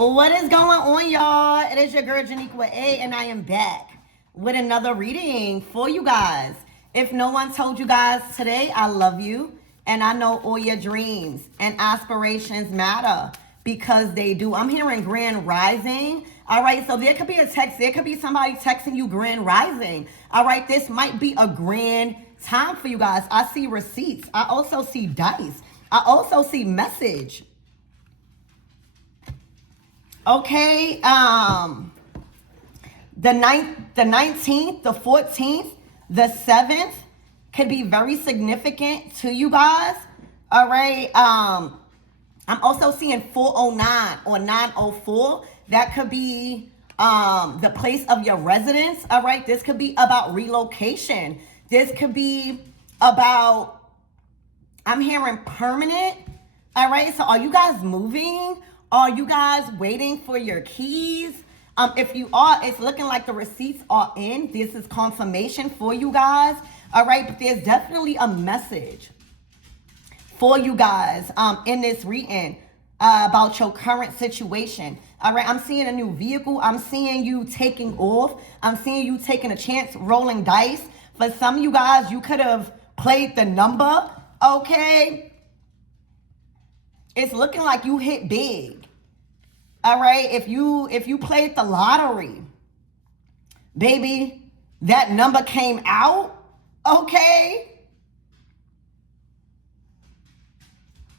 What is going on, y'all? It is your girl Janiqua A, and I am back with another reading for you guys. If no one told you guys today, I love you, and I know all your dreams and aspirations matter because they do. I'm hearing Grand Rising. All right, so there could be a text. There could be somebody texting you Grand Rising. All right, this might be a grand time for you guys. I see receipts. I also see dice. I also see message. Okay, the 19th, the 14th, the 7th could be very significant to you guys. All right. I'm also seeing 409 or 904. That could be the place of your residence. All right. This could be about relocation. This could be about, I'm hearing permanent. All right. So are you guys moving? Are you guys waiting for your keys? If you are, it's looking like the receipts are in. This is confirmation for you guys. All right, but there's definitely a message for you guys in this reading about your current situation. All right, I'm seeing a new vehicle. I'm seeing you taking off. I'm seeing you taking a chance, rolling dice. For some of you guys, you could have played the number, okay? It's looking like you hit big. All right, if you played the lottery, baby, that number came out, okay?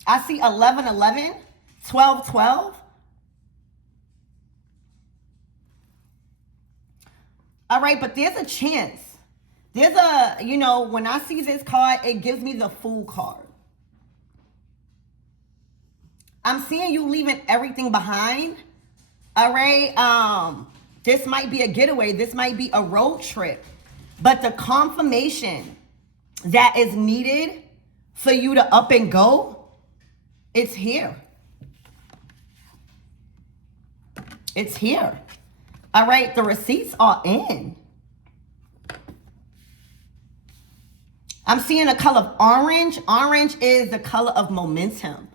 I see 1111, 1212. All right, but there's a chance. There's a, when I see this card, it gives me the Fool card. I'm seeing you leaving everything behind. All right. This might be a getaway. This might be a road trip. But the confirmation that is needed for you to up and go, it's here. It's here. All right. The receipts are in. I'm seeing a color of orange. Orange is the color of momentum.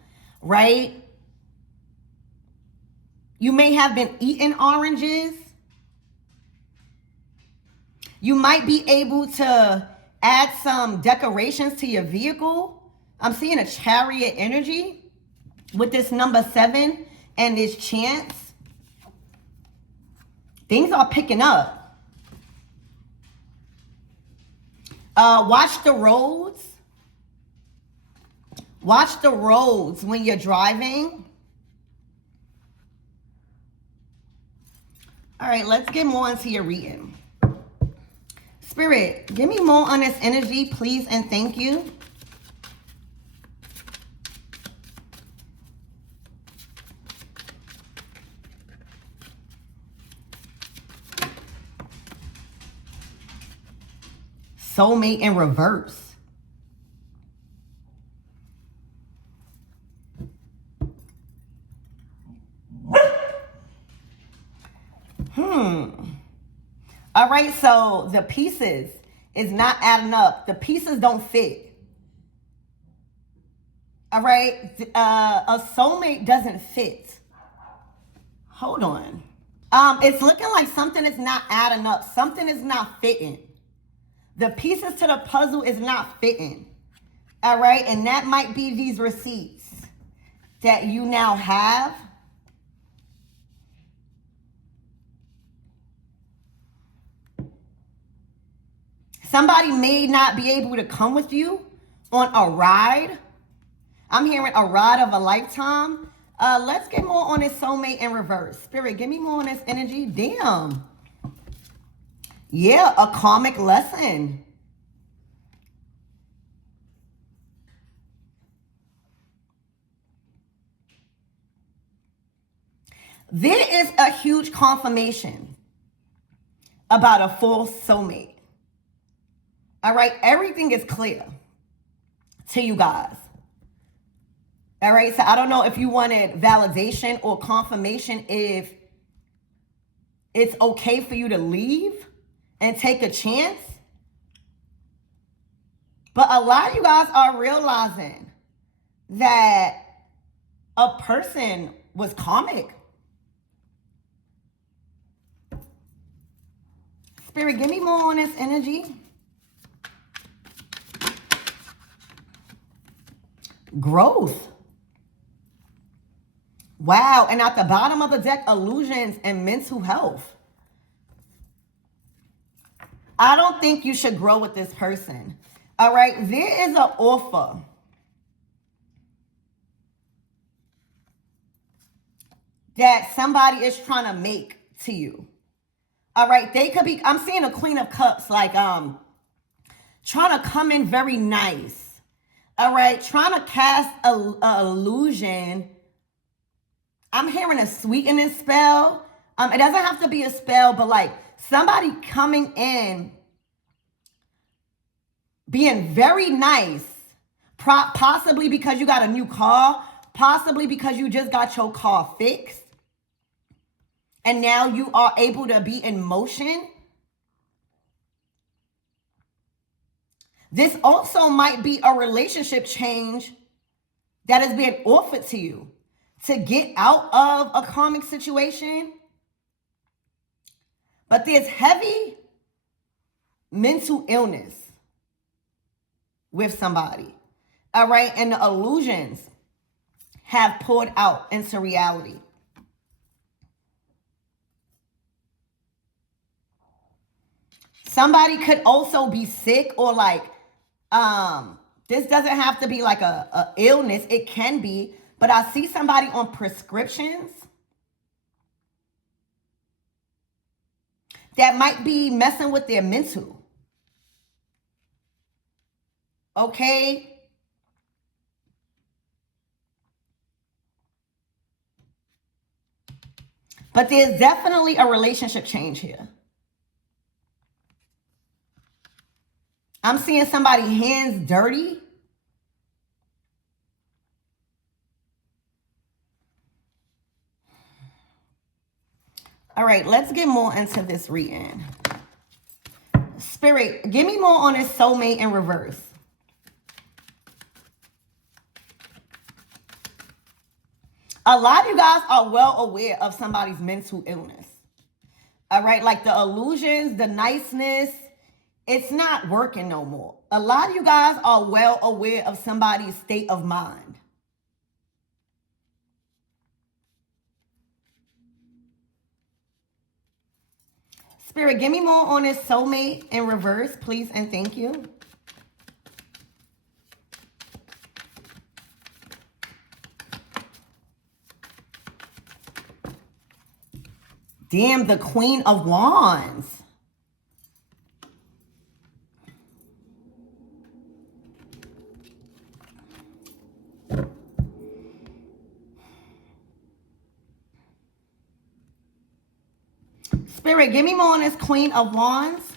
Right? You may have been eating oranges. You might be able to add some decorations to your vehicle. I'm seeing a chariot energy with this number 7 and this chance. Things are picking up. Watch the roads. Watch the roads when you're driving. All right, let's get more into your reading. Spirit, give me more on this energy, please, and thank you. Soulmate in reverse. All right, so the pieces is not adding up. The pieces don't fit. All right, a soulmate doesn't fit. Hold on. It's looking like something is not adding up. Something is not fitting. The pieces to the puzzle is not fitting. All right, and that might be these receipts that you now have. Somebody may not be able to come with you on a ride. I'm hearing a ride of a lifetime. Let's get more on this soulmate in reverse. Spirit, give me more on this energy. Damn. Yeah, a karmic lesson. There is a huge confirmation about a false soulmate. All right, everything is clear to you guys. All right, so I don't know if you wanted validation or confirmation if it's okay for you to leave and take a chance. But a lot of you guys are realizing that a person was karmic. Spirit, give me more on this energy. Growth. Wow. And at the bottom of the deck, illusions and mental health. I don't think you should grow with this person. All right. There is an offer that somebody is trying to make to you. All right. They could be, I'm seeing a Queen of Cups, like trying to come in very nice. All right. Trying to cast a illusion. I'm hearing a sweetening spell. It doesn't have to be a spell, but like somebody coming in, being very nice, possibly because you got a new car, possibly because you just got your car fixed, and now you are able to be in motion. This also might be a relationship change that is being offered to you to get out of a karmic situation. But there's heavy mental illness with somebody. All right. And the illusions have poured out into reality. Somebody could also be sick, or like, this doesn't have to be like a illness. It can be, but I see somebody on prescriptions that might be messing with their mental. Okay? But there's definitely a relationship change here. I'm seeing somebody hands dirty. All right, let's get more into this reading. Spirit, give me more on this soulmate in reverse. A lot of you guys are well aware of somebody's mental illness. All right, like the illusions, the niceness, it's not working no more. A lot of you guys are well aware of somebody's state of mind. Spirit, give me more on this soulmate in reverse, please, and thank you. Damn, the Queen of Wands. Spirit, give me more on this Queen of Wands.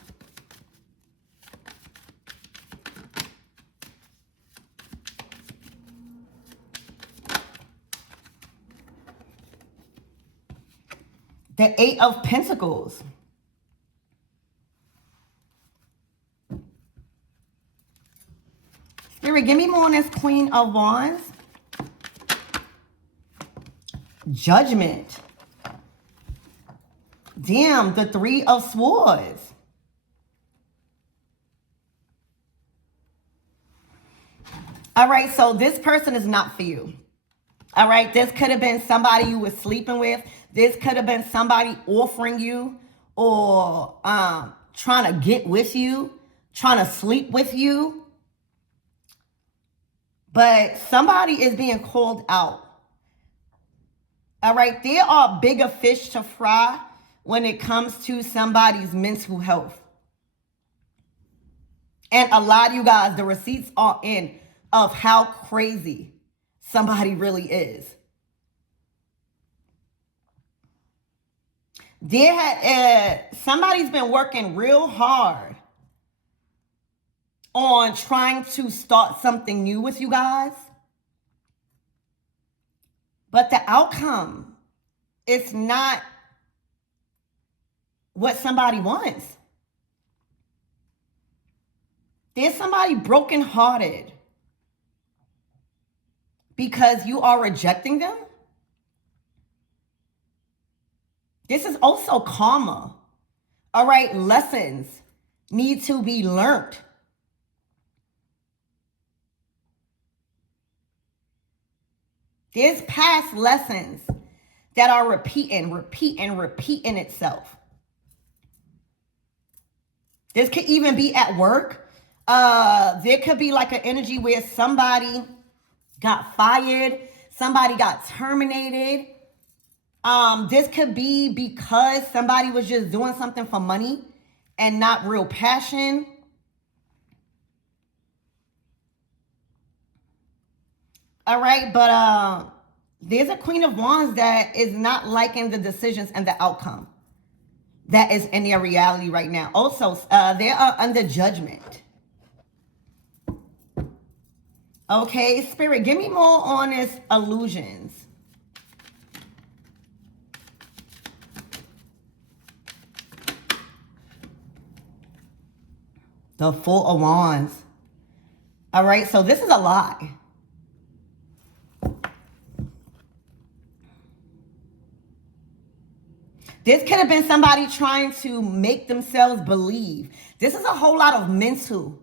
The Eight of Pentacles. Spirit, give me more on this Queen of Wands. Judgment. Damn, the Three of Swords. All right, so this person is not for you. All right, this could have been somebody you were sleeping with. This could have been somebody offering you or trying to get with you, trying to sleep with you. But somebody is being called out. All right, there are bigger fish to fry when it comes to somebody's mental health. And a lot of you guys, the receipts are in of how crazy somebody really is. Somebody's been working real hard on trying to start something new with you guys. But the outcome is not what somebody wants. There's somebody brokenhearted because you are rejecting them. This is also karma. All right, lessons need to be learned. There's past lessons that are repeating itself. This could even be at work. There could be like an energy where somebody got fired, somebody got terminated. This could be because somebody was just doing something for money and not real passion. All right, but there's a Queen of Wands that is not liking the decisions and the outcome that is in their reality right now. Also, they are under judgment. Okay, Spirit, give me more on this illusions. The Four of Wands. All right, so this is a lie. This could have been somebody trying to make themselves believe. This is a whole lot of mental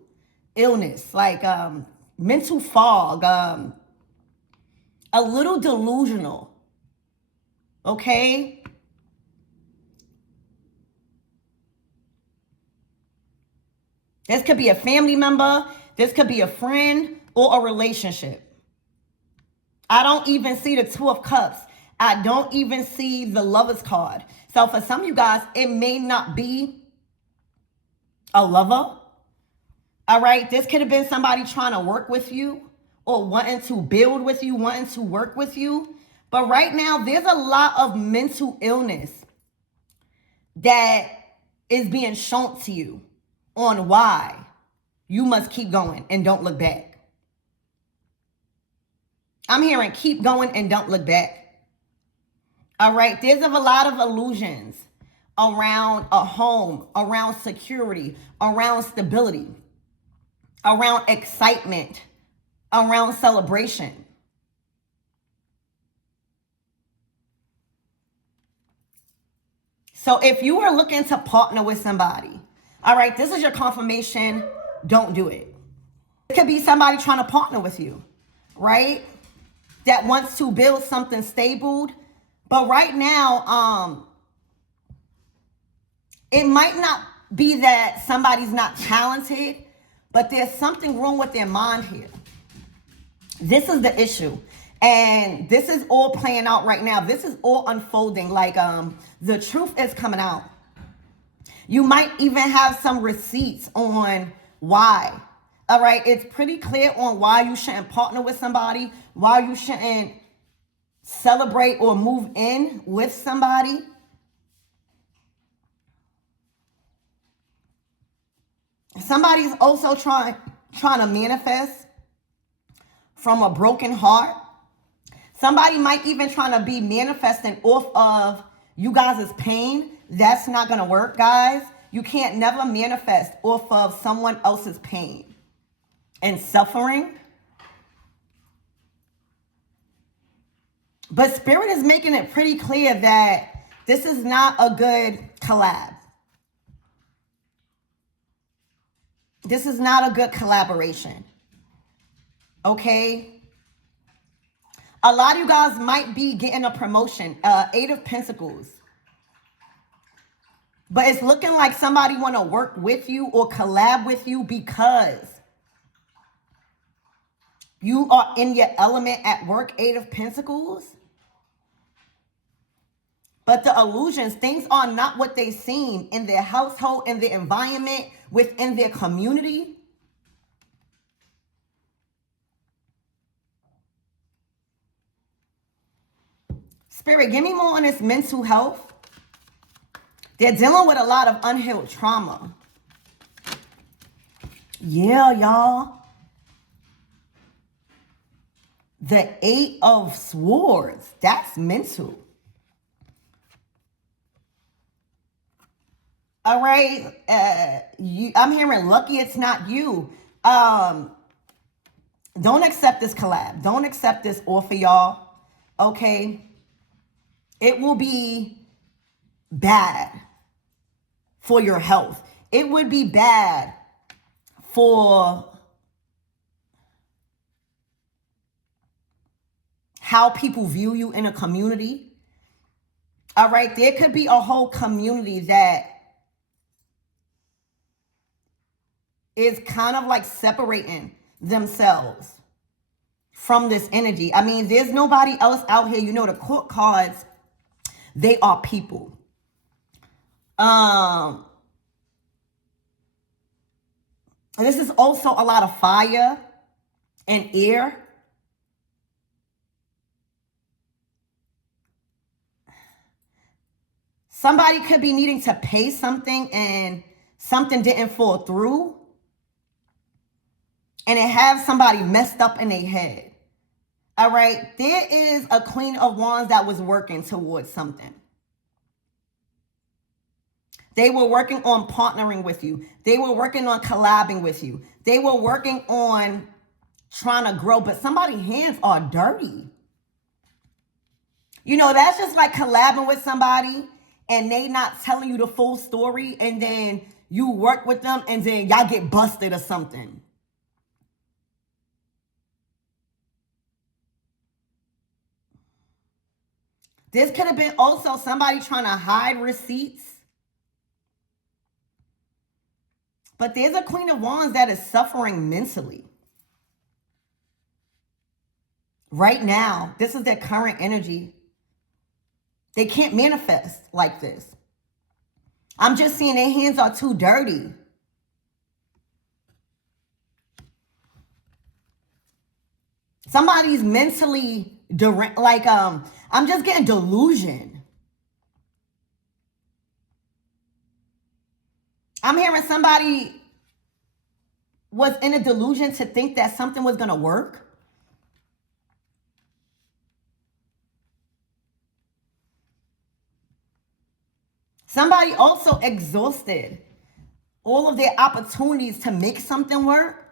illness, like mental fog, a little delusional. Okay? This could be a family member. This could be a friend or a relationship. I don't even see the Two of Cups. I don't even see the Lover's card. So for some of you guys, it may not be a lover. All right. This could have been somebody trying to work with you or wanting to build with you, wanting to work with you. But right now, there's a lot of mental illness that is being shown to you on why you must keep going and don't look back. I'm hearing keep going and don't look back. All right, there's a lot of illusions around a home, around security, around stability, around excitement, around celebration. So if you are looking to partner with somebody, all right, this is your confirmation. Don't do it. It could be somebody trying to partner with you, right? That wants to build something stable. But right now, it might not be that somebody's not talented, but there's something wrong with their mind here. This is the issue. And this is all playing out right now. This is all unfolding. Like the truth is coming out. You might even have some receipts on why. All right. It's pretty clear on why you shouldn't partner with somebody, why you shouldn't celebrate or move in with somebody. Somebody's also trying to manifest from a broken heart. Somebody might even trying to be manifesting off of you guys' pain. That's not going to work, guys. You can't never manifest off of someone else's pain and suffering. But Spirit is making it pretty clear that this is not a good collab. This is not a good collaboration. Okay? A lot of you guys might be getting a promotion, Eight of Pentacles. But it's looking like somebody want to work with you or collab with you because you are in your element at work, Eight of Pentacles. But the illusions, things are not what they seem in their household, in their environment, within their community. Spirit, give me more on this mental health. They're dealing with a lot of unhealed trauma. Yeah, y'all. The Eight of Swords, that's mental. All right, I'm hearing lucky it's not you. Don't accept this collab. Don't accept this offer, y'all. Okay? It will be bad for your health. It would be bad for how people view you in a community. All right, there could be a whole community that is kind of like separating themselves from this energy. I mean, there's nobody else out here. You know, the court cards, they are people. This is also a lot of fire and air. Somebody could be needing to pay something and something didn't fall through. And it has somebody messed up in their head. All right. There is a Queen of Wands that was working towards something. They were working on partnering with you. They were working on collabing with you. They were working on trying to grow, but somebody's hands are dirty. You know, that's just like collabing with somebody and they not telling you the full story, and then you work with them and then y'all get busted or something. This could have been also somebody trying to hide receipts. But there's a Queen of Wands that is suffering mentally. Right now, this is their current energy. They can't manifest like this. I'm just seeing their hands are too dirty. Somebody's mentally like I'm just getting delusion. I'm hearing somebody was in a delusion to think that something was going to work. Somebody also exhausted all of their opportunities to make something work.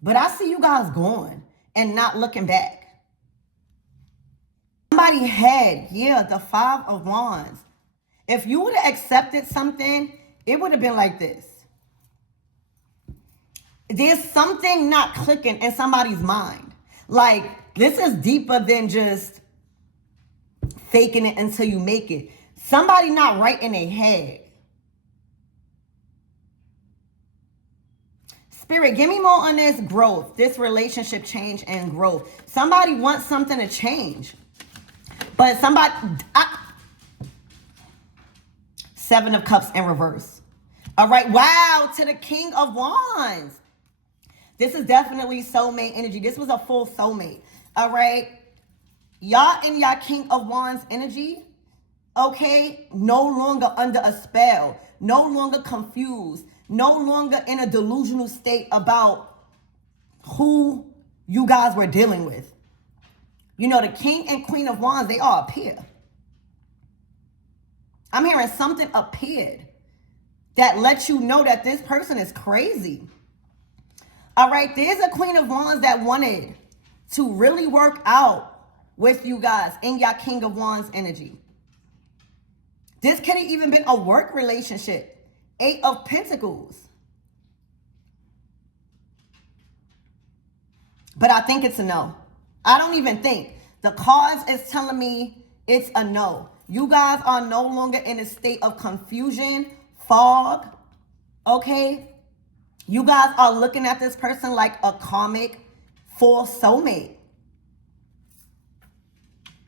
But I see you guys going and not looking back. Somebody had, the 5 of Wands. If you would have accepted something, it would have been like this. There's something not clicking in somebody's mind. Like, this is deeper than just faking it until you make it. Somebody not right in their head. Spirit, give me more on this growth, this relationship change and growth. Somebody wants something to change. But somebody... 7 of Cups in reverse. All right. Wow. To the King of Wands. This is definitely soulmate energy. This was a full soulmate. All right. Y'all in y'all King of Wands energy. Okay. No longer under a spell. No longer confused. No longer in a delusional state about who you guys were dealing with. You know, the King and Queen of Wands, they all appear. I'm hearing something appeared that lets you know that this person is crazy. All right, there's a Queen of Wands that wanted to really work out with you guys in your King of Wands energy. This could have even been a work relationship. 8 of Pentacles. But I think it's a no. I don't even think. The cards is telling me it's a no. You guys are no longer in a state of confusion, fog, okay? You guys are looking at this person like a karmic full soulmate.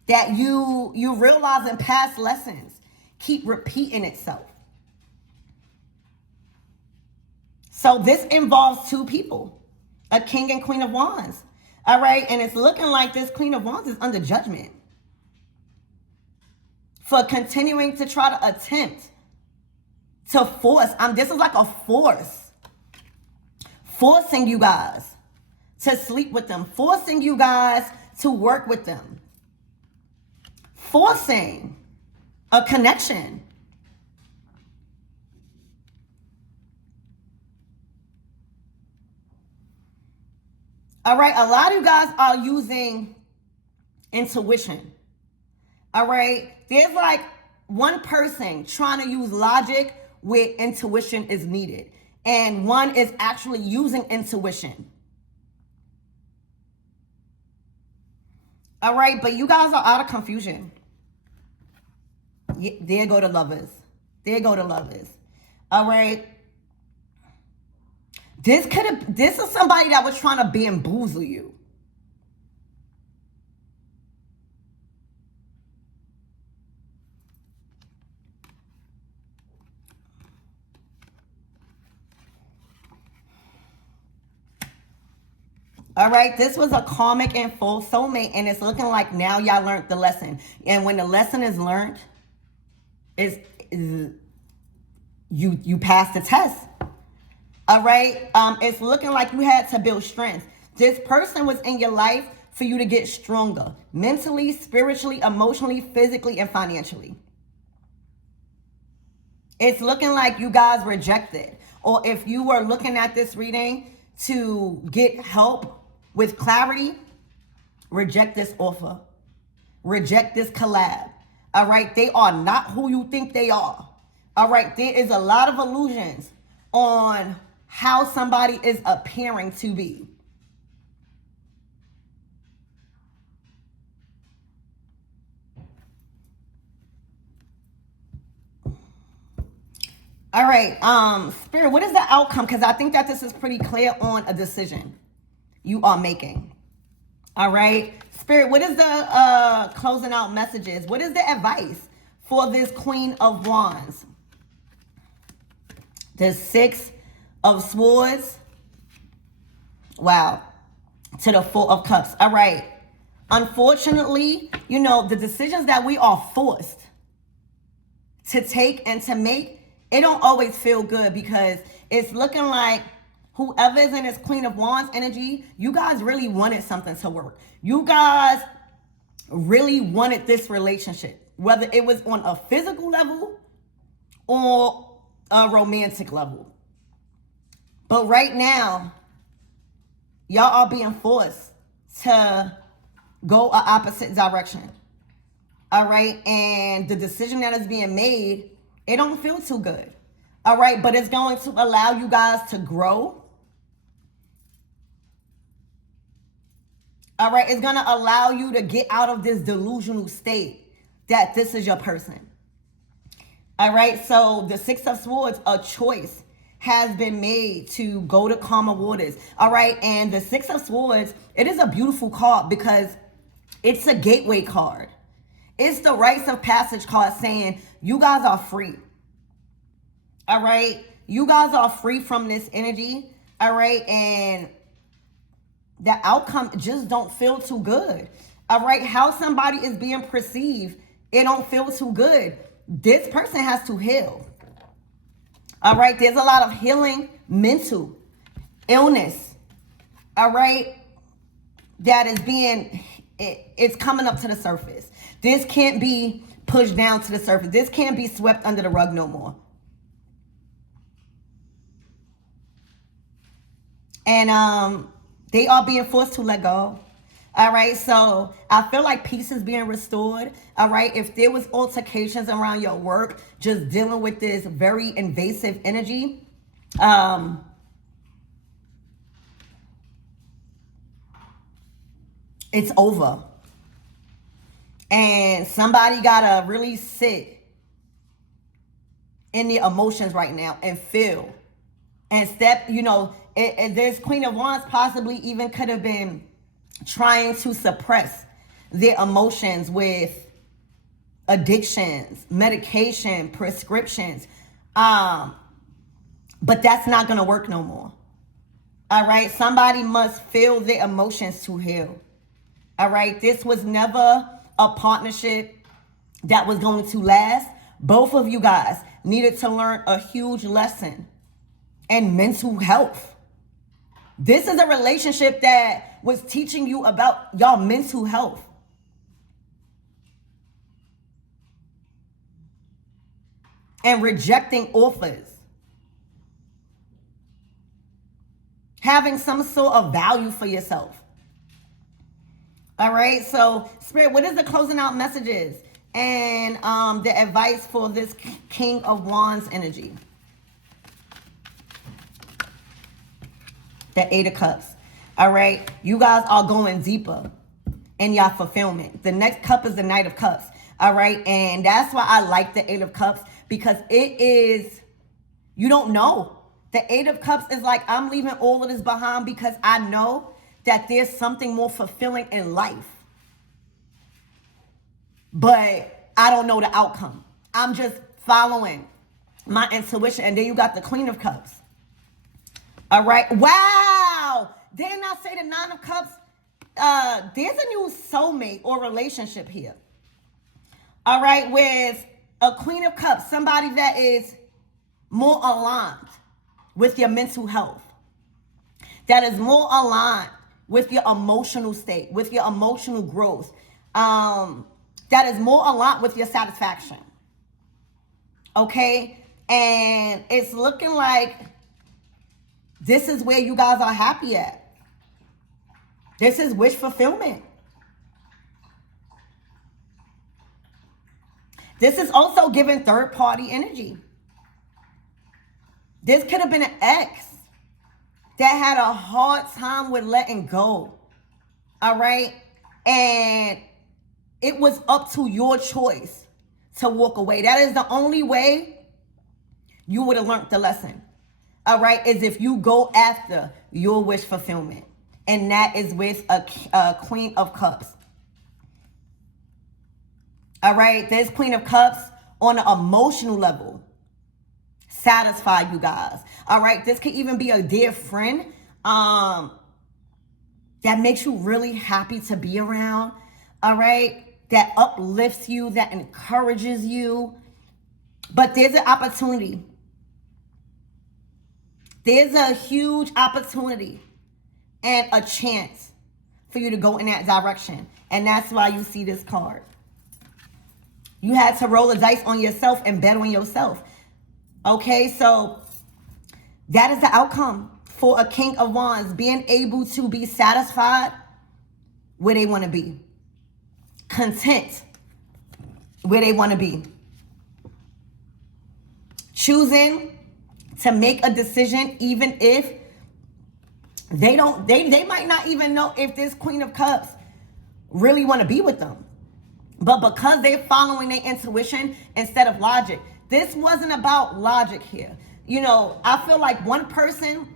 That you realize in past lessons keep repeating itself. So this involves 2 people, a King and Queen of Wands. All right, and it's looking like this Queen of Wands is under judgment for continuing to try to attempt to force. This is like a force. Forcing you guys to sleep with them. Forcing you guys to work with them. Forcing a connection. All right, a lot of you guys are using intuition. All right, there's like one person trying to use logic where intuition is needed, and one is actually using intuition. All right, but you guys are out of confusion. Yeah, there go the lovers. There go the lovers. All right. This is somebody that was trying to bamboozle you. All right, this was a karmic and full soulmate, and it's looking like now y'all learned the lesson. And when the lesson is learned, is you passed the test. All right, it's looking like you had to build strength. This person was in your life for you to get stronger, mentally, spiritually, emotionally, physically, and financially. It's looking like you guys rejected, or if you were looking at this reading to get help with clarity, reject this offer. Reject this collab. All right, they are not who you think they are. All right, there is a lot of illusions on how somebody is appearing to be. All right, Spirit, what is the outcome? Because I think that this is pretty clear on a decision you are making. All right, Spirit, what is the closing out messages? What is the advice for this Queen of Wands? The Six of Swords. Wow. To the Four of Cups. All right. Unfortunately, you know, the decisions that we are forced to take and to make, it don't always feel good, because it's looking like whoever is in this Queen of Wands energy, you guys really wanted something to work. You guys really wanted this relationship, whether it was on a physical level or a romantic level. But right now, y'all are being forced to go a opposite direction. All right, and the decision that is being made, it don't feel too good. All right, but it's going to allow you guys to grow. All right, it's going to allow you to get out of this delusional state that this is your person. All right, so the Six of Swords, a choice has been made to go to calmer waters. All right, and the Six of Swords, it is a beautiful card because it's a gateway card. It's the rites of passage card saying you guys are free. All right, you guys are free from this energy. All right, and the outcome just don't feel too good. All right, how somebody is being perceived, it don't feel too good. This person has to heal. All right, there's a lot of healing, mental illness. All right, that is it's coming up to the surface. This can't be pushed down to the surface. This can't be swept under the rug no more. And they are being forced to let go. All right, so I feel like peace is being restored. All right, if there was altercations around your work, just dealing with this very invasive energy, it's over. And somebody gotta really sit in their emotions right now and feel and step, you know, this Queen of Wands possibly even could have been trying to suppress their emotions with addictions, medication, prescriptions. But that's not going to work no more. All right. Somebody must feel their emotions to heal. All right. This was never a partnership that was going to last. Both of you guys needed to learn a huge lesson in mental health. This is a relationship that was teaching you about y'all mental health. And rejecting offers. Having some sort of value for yourself. All right, so Spirit, what is the closing out messages? And the advice for this King of Wands energy. The Eight of Cups. All right. You guys are going deeper in your fulfillment. The next cup is the Knight of Cups. All right. And that's why I like the Eight of Cups, because it is, you don't know. The Eight of Cups is like, I'm leaving all of this behind because I know that there's something more fulfilling in life. But I don't know the outcome. I'm just following my intuition. And then you got the Queen of Cups. All right. Wow. Didn't I say the Nine of Cups? There's a new soulmate or relationship here. All right. With a Queen of Cups, somebody that is more aligned with your mental health, that is more aligned with your emotional state, with your emotional growth, that is more aligned with your satisfaction. Okay? And it's looking like this is where you guys are happy at. This is wish fulfillment. This is also giving third party energy. This could have been an ex that had a hard time with letting go. All right? And it was up to your choice to walk away. That is the only way you would have learned the lesson. All right? Is if you go after your wish fulfillment. And that is with a Queen of Cups. All right? This Queen of Cups on an emotional level satisfy you guys. All right? This could even be a dear friend that makes you really happy to be around. All right? That uplifts you, that encourages you. But there's an opportunity. There's a huge opportunity and a chance for you to go in that direction. And that's why you see this card. You had to roll the dice on yourself and bet on yourself. Okay, so that is the outcome for a King of Wands, being able to be satisfied where they want to be. Content where they want to be. Choosing to make a decision even if they might not even know if this Queen of Cups really want to be with them. But because they're following their intuition instead of logic. This wasn't about logic here. You know, I feel like one person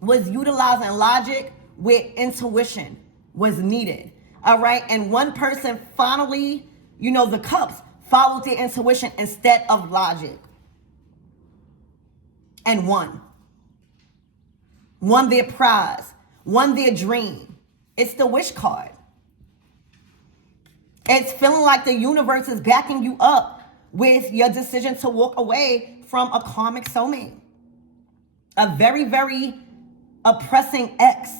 was utilizing logic where intuition was needed. All right. And one person finally, you know, the cups followed their intuition instead of logic. And won their prize, won their dream. It's the wish card. It's feeling like the universe is backing you up with your decision to walk away from a karmic soulmate. A very, very oppressing ex.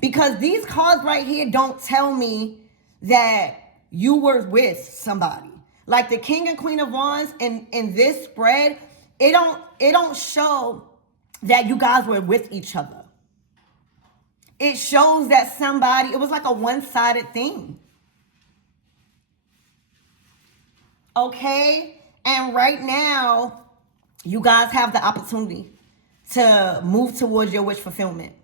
Because these cards right here don't tell me that you were with somebody. Like the King and Queen of Wands in this spread, it don't show that you guys were with each other. It shows that it was like a one-sided thing. Okay? And right now, you guys have the opportunity to move towards your wish fulfillment.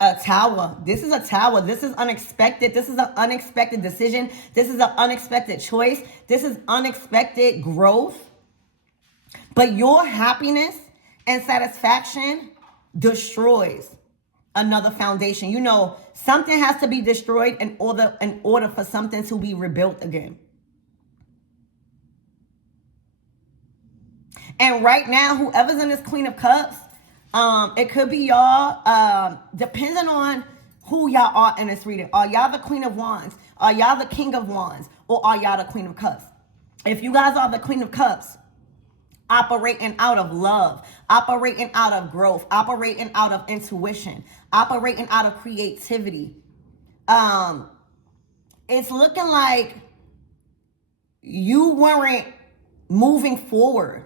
A Tower. This is a Tower. This is unexpected. This is an unexpected decision. This is an unexpected choice. This is unexpected growth. But your happiness and satisfaction destroys another foundation. You know, something has to be destroyed in order for something to be rebuilt again. And right now, whoever's in this Queen of Cups, it could be y'all, depending on who y'all are in this reading. Are y'all the Queen of Wands? Are y'all the King of Wands? Or are y'all the Queen of Cups? If you guys are the Queen of Cups, operating out of love, operating out of growth, operating out of intuition, operating out of creativity, it's looking like you weren't moving forward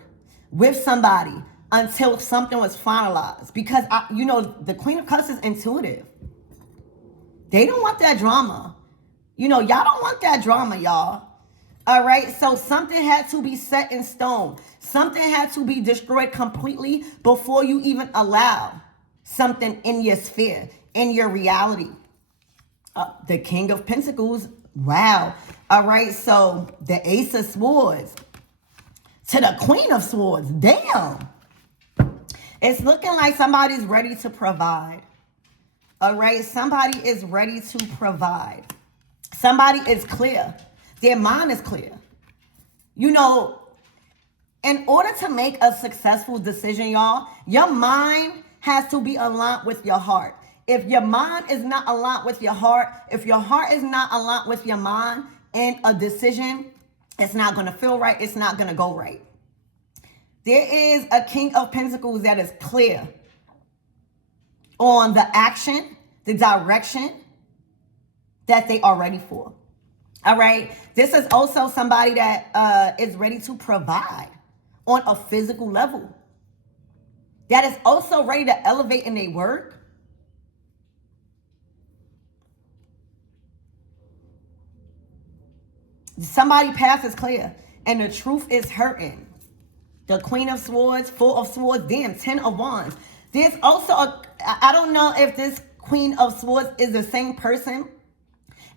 with somebody until something was finalized. Because, you know, the Queen of Cups is intuitive. They don't want that drama. Y'all don't want that drama, y'all. All right, so something had to be set in stone. Something had to be destroyed completely before you even allow something in your sphere, in your reality. The King of Pentacles, wow. All right, so the Ace of Swords to the Queen of Swords, damn. It's looking like somebody's ready to provide. All right, somebody is ready to provide. Somebody is clear. Their mind is clear. In order to make a successful decision, y'all, your mind has to be aligned with your heart. If your mind is not aligned with your heart, if your heart is not aligned with your mind in a decision, it's not going to feel right. It's not going to go right. There is a King of Pentacles that is clear on the action, the direction that they are ready for. All right. This is also somebody that is ready to provide on a physical level. That is also ready to elevate in their work. Somebody's path is clear and the truth is hurting. The Queen of Swords, Four of Swords, damn, 10 of Wands. There's also I don't know if this Queen of Swords is the same person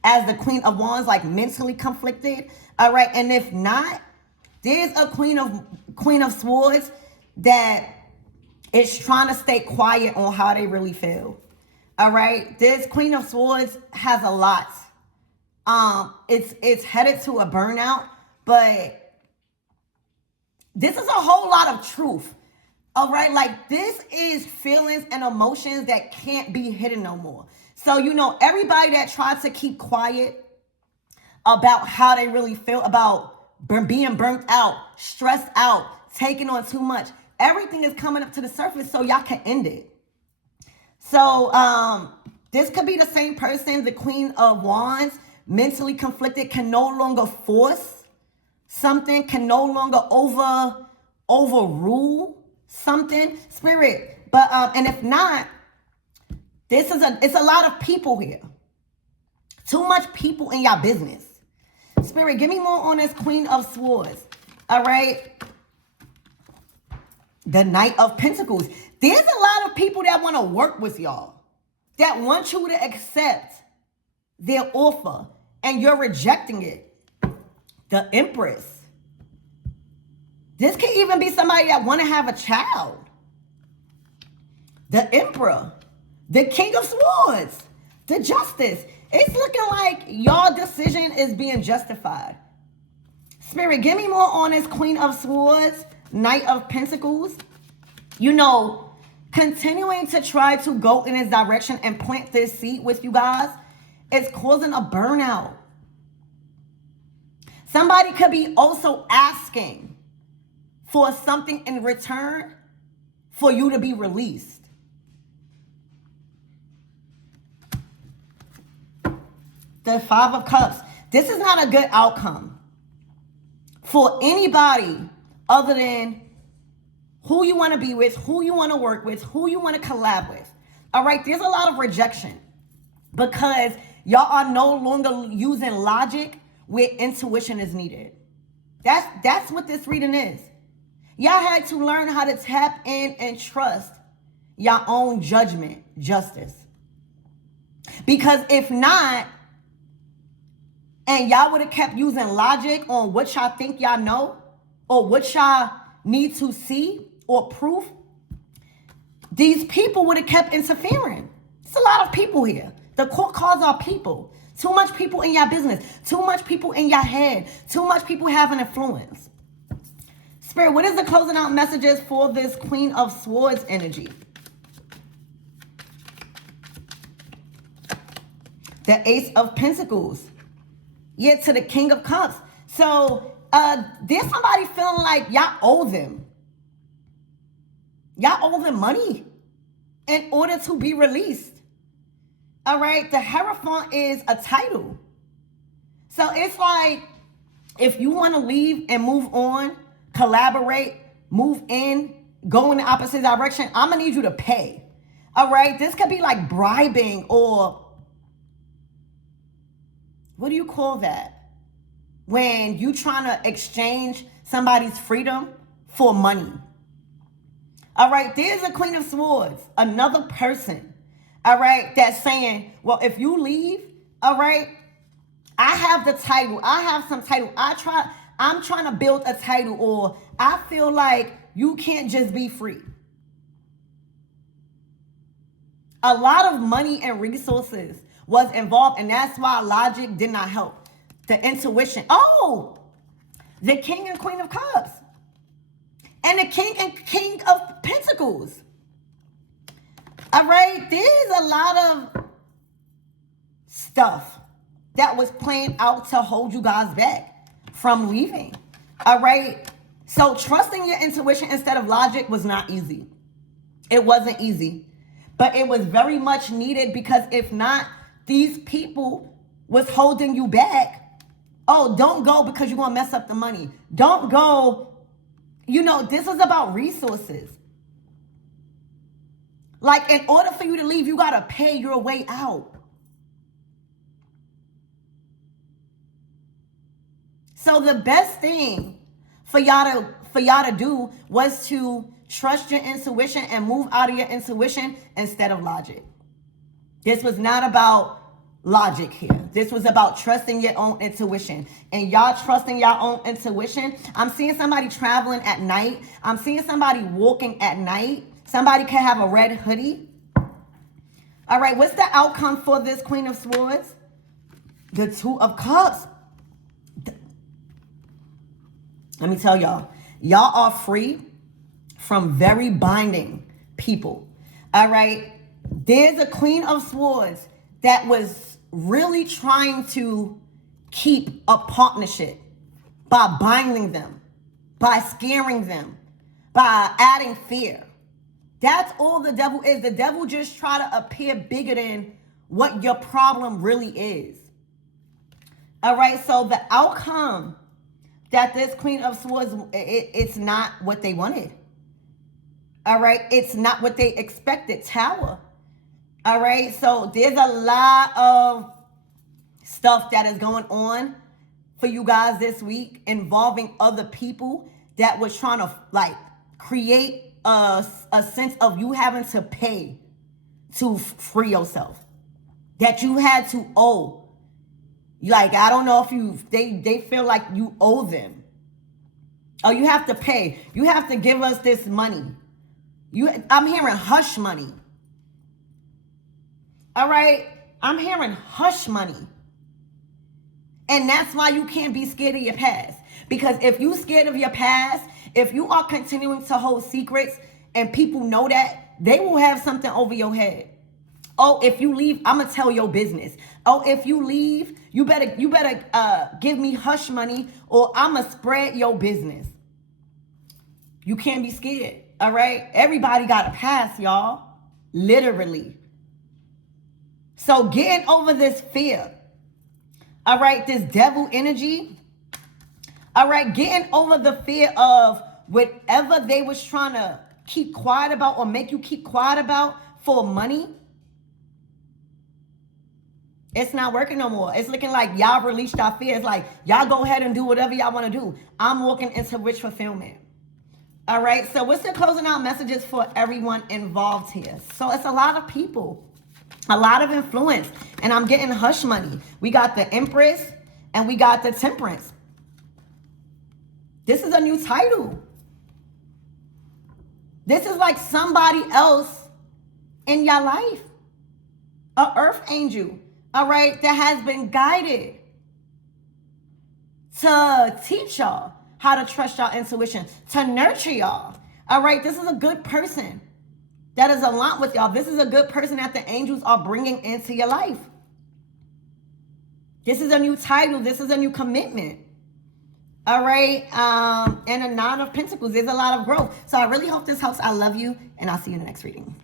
as the Queen of Wands, like mentally conflicted. All right, and if not, there's a Queen of Swords that is trying to stay quiet on how they really feel. All right, this Queen of Swords has a lot. It's headed to a burnout, but this is a whole lot of truth. All right, like this is feelings and emotions that can't be hidden no more. So, everybody that tries to keep quiet about how they really feel, about being burnt out, stressed out, taking on too much, everything is coming up to the surface so y'all can end it. So, this could be the same person, the Queen of Wands, mentally conflicted, can no longer force something, can no longer overrule something, spirit. But and if not, it's a lot of people here. Too much people in your business. Spirit, give me more on this Queen of Swords. All right. The Knight of Pentacles. There's a lot of people that want to work with y'all, that want you to accept their offer, and you're rejecting it. The Empress. This could even be somebody that want to have a child. The Emperor. The King of Swords. The Justice. It's looking like your decision is being justified. Spirit, give me more on this Queen of Swords, Knight of Pentacles. Continuing to try to go in this direction and plant this seed with you guys is causing a burnout. Somebody could be also asking for something in return for you to be released. The Five of Cups. This is not a good outcome for anybody other than who you want to be with, who you want to work with, who you want to collab with. All right, there's a lot of rejection because y'all are no longer using logic where intuition is needed. That's what this reading is. Y'all had to learn how to tap in and trust your own judgment, justice. Because if not, and y'all would have kept using logic on what y'all think y'all know or what y'all need to see or proof, these people would have kept interfering. It's a lot of people here. The court cards are people. Too much people in your business. Too much people in your head. Too much people having influence. Spirit, what is the closing out messages for this Queen of Swords energy? The Ace of Pentacles. Yeah, to the King of Cups. So there's somebody feeling like y'all owe them. Y'all owe them money in order to be released. All right, the Hierophant is a title. So it's like, if you want to leave and move on, collaborate, move in, go in the opposite direction, I'm going to need you to pay. All right, this could be like bribing or what do you call that? When you trying to exchange somebody's freedom for money. All right, there's a Queen of Swords, another person, all right, that's saying, well, if you leave, all right, I have the title, I have some title, I'm trying to build a title, or I feel like you can't just be free. A lot of money and resources was involved, and that's why logic did not help. The intuition. Oh, the King and Queen of Cups. And the King and King of Pentacles. All right, there's a lot of stuff that was playing out to hold you guys back from leaving. All right, so trusting your intuition instead of logic was not easy. It wasn't easy, but it was very much needed, because if not, these people was holding you back. Oh, don't go because you're going to mess up the money. Don't go. You know, this is about resources. Like, in order for you to leave, you got to pay your way out. So the best thing for y'all to do was to trust your intuition and move out of your intuition instead of logic. This was not about logic here. This was about trusting your own intuition. And y'all trusting your own intuition. I'm seeing somebody traveling at night. I'm seeing somebody walking at night. Somebody could have a red hoodie. All right, what's the outcome for this Queen of Swords? The Two of Cups. Let me tell y'all, y'all are free from very binding people. All right, there's a Queen of Swords that was really trying to keep a partnership by binding them, by scaring them, by adding fear. That's all the devil is. The devil just try to appear bigger than what your problem really is. All right, so the outcome that this Queen of Swords, it's not what they wanted. All right, it's not what they expected. Tower. All right, so there's a lot of stuff that is going on for you guys this week involving other people that was trying to like create a sense of you having to pay to free yourself, that you had to owe. Like, I don't know if they feel like you owe them. Oh, you have to pay. You have to give us this money. I'm hearing hush money. All right, I'm hearing hush money. And that's why you can't be scared of your past. Because if you scared of your past, if you are continuing to hold secrets and people know that, they will have something over your head. Oh, if you leave, I'm going to tell your business. Oh, if you leave, you better give me hush money, or I'm going to spread your business. You can't be scared, all right? Everybody got a past, y'all. Literally. So getting over this fear, all right, this devil energy, all right, getting over the fear of whatever they was trying to keep quiet about or make you keep quiet about for money, it's not working no more. It's looking like y'all released our fears. Like, y'all go ahead and do whatever y'all want to do. I'm walking into rich fulfillment. All right, so what's the closing out messages for everyone involved here? So it's a lot of people, a lot of influence, and I'm getting hush money. We got the Empress and we got the Temperance. This is a new title. This is like somebody else in your life, an earth angel, all right, that has been guided to teach y'all how to trust y'all intuition, to nurture y'all. All right, this is a good person that is aligned with y'all. This is a good person that the angels are bringing into your life. This is a new title. This is a new commitment. All right, and a Nine of Pentacles. There's a lot of growth. So I really hope this helps. I love you, and I'll see you in the next reading.